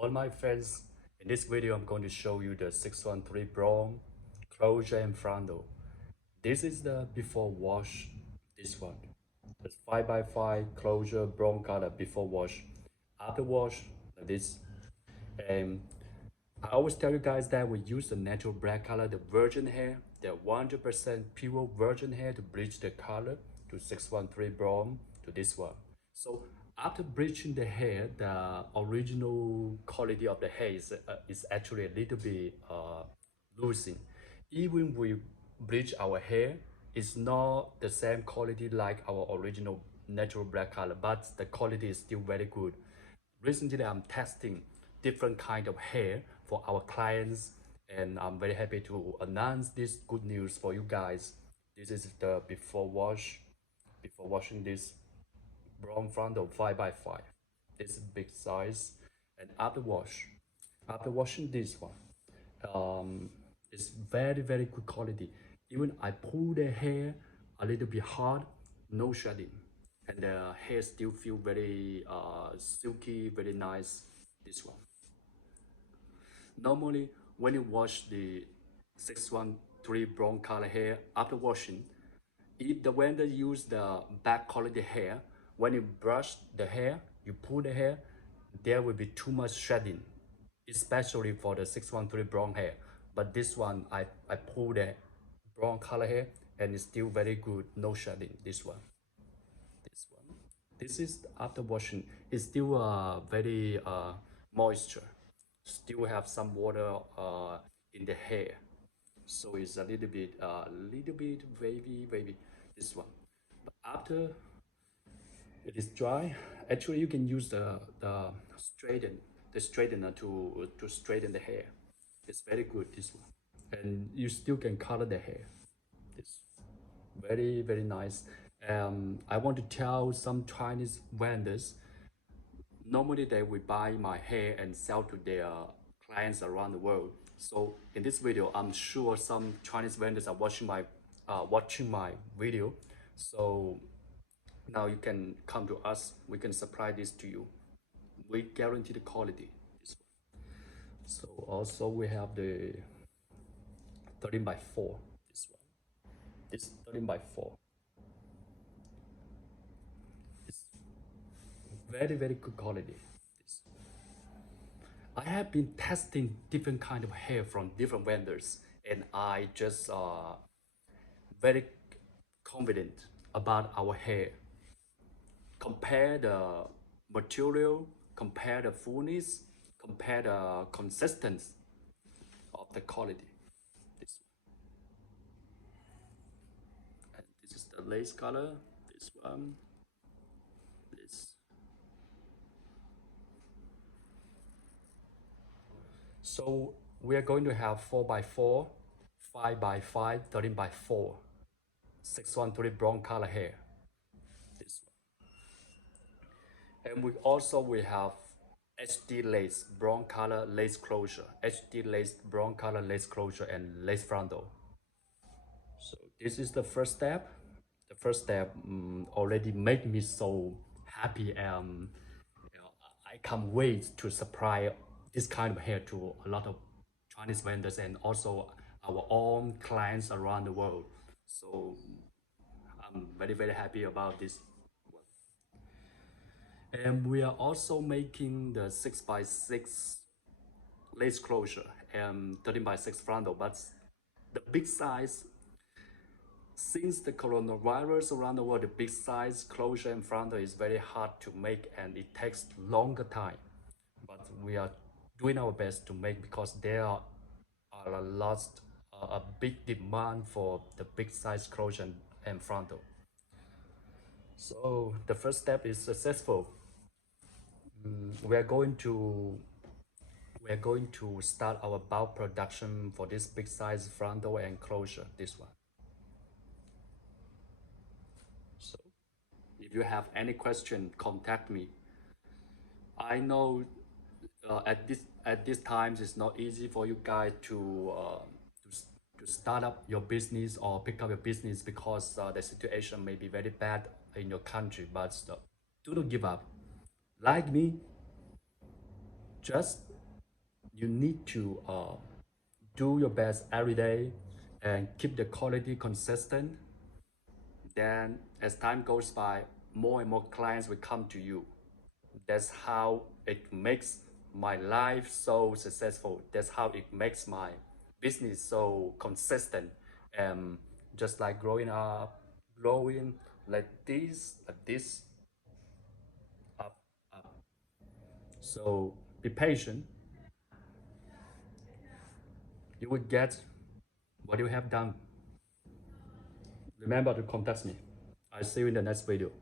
All my friends, in this video I'm going to show you the 613 Brown closure and frontal. This is the before wash, this one. The 5x5 closure brown color before wash. After wash, like this. And I always tell you guys that we use the natural black color, the virgin hair, the 100% pure virgin hair to bleach the color to 613 brown to this one. So after bleaching the hair, the original quality of the hair is actually a little bit losing. Even we bleach our hair, it's not the same quality like our original natural black color, but the quality is still very good. Recently I'm testing different kind of hair for our clients, and I'm very happy to announce this good news for you guys. This is the before washing this brown frontal 5x5. This is big size. And after washing this one, it's very good quality. Even I pull the hair a little bit hard, no shedding, and the hair still feel very silky, very nice. This one. Normally, when you wash the 613 brown color hair after washing, if the vendor use the bad quality hair, when you brush the hair, you pull the hair, there will be too much shedding, especially for the 613 brown hair. But this one, I pull the brown color hair and it's still very good, no shedding. This one. This is after washing. It's still very moisture. Still have some water in the hair, so it's a little bit wavy. This one, but after it is dry, actually you can use the straightener to straighten the hair. It's very good, this one, and you still can color the hair. It's very nice. I want to tell some Chinese vendors, normally they will buy my hair and sell to their clients around the world. So in this video, I'm sure some Chinese vendors are watching my video. So now you can come to us, we can supply this to you. We guarantee the quality. So also we have the 13x4, this one. This 13x4. It's very good quality. I have been testing different kind of hair from different vendors, and I just very confident about our hair. Compare the material, compare the fullness, compare the consistency of the quality. This one. And this is the lace color. This one. This. So we are going to have 4x4, 5x5, 13x4, 613 brown color hair. This one. And we have HD lace brown color lace closure, HD lace brown color lace closure, and lace frontal. So this is the first step. The first step already made me so happy, and I can't wait to supply this kind of hair to a lot of Chinese vendors and also our own clients around the world. So I'm very happy about this. And we are also making the 6x6 lace closure and 13x6 frontal, but the big size, since the coronavirus around the world, the big size closure and frontal is very hard to make and it takes longer time. But we are doing our best to make, because there are a big demand for the big size closure and frontal. So the first step is successful. We are going to start our bulk production for this big size frontal and closure, this one. So if you have any question, contact me. I know at this times it's not easy for you guys to start up your business or pick up your business, because the situation may be very bad in your country, but do not give up. Like me, just You need to do your best every day and keep the quality consistent. Then as time goes by, more and more clients will come to you. That's how it makes my life so successful. That's how it makes my business so consistent. And just like growing up, growing like this, up, up. So be patient. You will get what you have done. Remember to contact me. I'll see you in the next video.